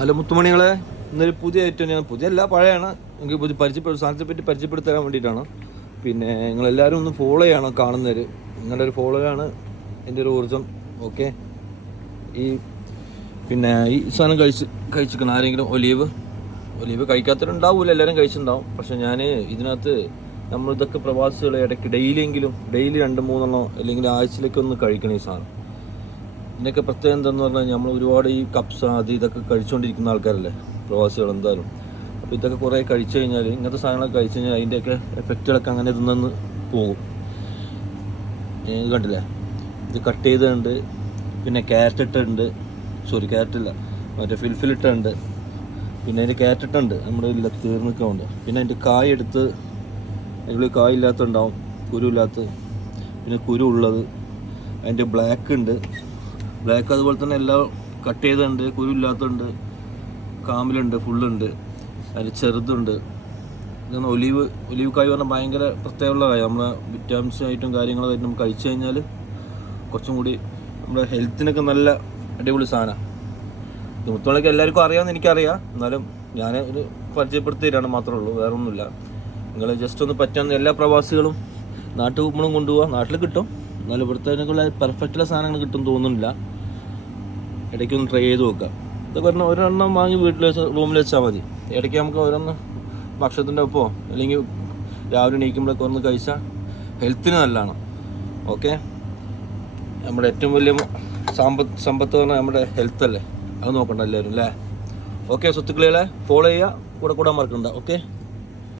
Hello മുത്തുമണികളെ, ഇന്നൊരു പുതിയ item ഞാൻ പുതിയല്ല പഴയാണ് എനിക്ക് സാധനത്തെ പറ്റി പരിചയപ്പെടുത്താൻ വേണ്ടിയിട്ടാണ്. പിന്നെ നിങ്ങളെല്ലാവരും ഒന്ന് ഫോളോ ചെയ്യണം. കാണുന്നവർ നിങ്ങളുടെ ഒരു ഫോളോയാണ് എൻ്റെ ഒരു ഊർജ്ജം. ഓക്കെ, പിന്നെ ഈ സാധനം കഴിച്ചിരിക്കണം ആരെങ്കിലും. ഒലീവ് കഴിക്കാത്തവരുണ്ടാവില്ല, എല്ലാവരും കഴിച്ചിട്ടുണ്ടാവും. പക്ഷെ ഞാൻ ഇതിനകത്ത് നമ്മളിതൊക്കെ പ്രവാസികൾ ഇടയ്ക്ക് ഡെയിലി 2-3 അല്ലെങ്കിൽ ആഴ്ചയിലേക്കൊന്ന് കഴിക്കണം ഈ സാധനം. ഇതിൻ്റെയൊക്കെ പ്രത്യേകം എന്താണെന്ന് പറഞ്ഞാൽ നമ്മൾ ഒരുപാട് ഈ കപ്സ ഇതൊക്കെ കഴിച്ചുകൊണ്ടിരിക്കുന്ന ആൾക്കാരല്ലേ പ്രവാസികൾ എന്തായാലും. അപ്പോൾ ഇതൊക്കെ കുറേ കഴിച്ചു കഴിഞ്ഞാൽ, ഇങ്ങനത്തെ സാധനങ്ങളൊക്കെ കഴിച്ചു കഴിഞ്ഞാൽ അതിൻ്റെയൊക്കെ എഫക്റ്റുകളൊക്കെ അങ്ങനെ തിന്നു പോകും. കണ്ടില്ലേ, ഇത് കട്ട് ചെയ്തിട്ടുണ്ട്. പിന്നെ ക്യാരറ്റ് ഇട്ടുണ്ട്, ക്യാരറ്റില്ല മറ്റേ ഫിൽഫിലിട്ടുണ്ട്. പിന്നെ അതിൻ്റെ ക്യാരറ്റ് ഇട്ടുണ്ട് നമ്മുടെ ഇല്ല തീർന്നിട്ടുണ്ട്. പിന്നെ അതിൻ്റെ കായ് എടുത്ത് അതിൽ കായ് ഇല്ലാത്തതുണ്ടാവും, കുരു ഇല്ലാത്ത, പിന്നെ കുരു ഉള്ളത്. അതിൻ്റെ ബ്ലാക്ക് ഉണ്ട്, ബ്ലാക്ക് അതുപോലെ തന്നെ എല്ലാം കട്ട് ചെയ്തുണ്ട്. കുരു ഇല്ലാത്തതുണ്ട്, കാമ്പിലുണ്ട്, ഫുള്ളുണ്ട്. അതിൽ ചെറുതുണ്ട്. ഇതൊന്ന് ഒലീവ് കായ് പറഞ്ഞാൽ ഭയങ്കര പ്രത്യേകമുള്ള കായ്. നമ്മളെ വിറ്റാമിൻസ് ആയിട്ടും കാര്യങ്ങളായിട്ടും നമുക്ക് കഴിച്ചു കഴിഞ്ഞാൽ കുറച്ചും കൂടി നമ്മുടെ ഹെൽത്തിനൊക്കെ നല്ല അടിപൊളി സാധനമാണ്. മുത്തുമണിക്ക് എല്ലാവർക്കും അറിയാമെന്ന് എനിക്കറിയാം, എന്നാലും ഞാൻ ഒരു പരിചയപ്പെടുത്തി തരാണ് മാത്രമേ ഉള്ളൂ, വേറെ ഒന്നുമില്ല. നിങ്ങൾ ജസ്റ്റ് ഒന്ന് പറ്റാവുന്ന എല്ലാ പ്രവാസികളും നാട്ടിൽ നമ്മളും കൊണ്ടുപോകാം. നാട്ടിൽ കിട്ടും, എന്നാലും ഇവിടുത്തേക്കുള്ള പെർഫെക്റ്റുള്ള സാധനങ്ങൾ കിട്ടും തോന്നുന്നില്ല. ഇടയ്ക്കൊന്ന് ട്രൈ ചെയ്ത് നോക്കാം. ഇതൊക്കെ പറഞ്ഞാൽ ഒരെണ്ണം വാങ്ങി വീട്ടിൽ റൂമിൽ വെച്ചാൽ മതി. ഇടയ്ക്ക് നമുക്ക് ഓരോന്ന് ഭക്ഷണത്തിൻ്റെ ഒപ്പമോ അല്ലെങ്കിൽ രാവിലെ എണീക്കുമ്പോഴൊക്കെ ഒന്ന് കഴിച്ചാൽ ഹെൽത്തിന് നല്ലതാണ്. ഓക്കെ, നമ്മുടെ ഏറ്റവും വലിയ സമ്പത്ത് പറഞ്ഞാൽ നമ്മുടെ ഹെൽത്തല്ലേ, അത് നോക്കണ്ട എല്ലാവരും അല്ലേ. ഓക്കെ, സുഹൃത്തുക്കളെ ഫോളോ ചെയ്യുക, കൂടെ മറക്കണ്ട. ഓക്കെ.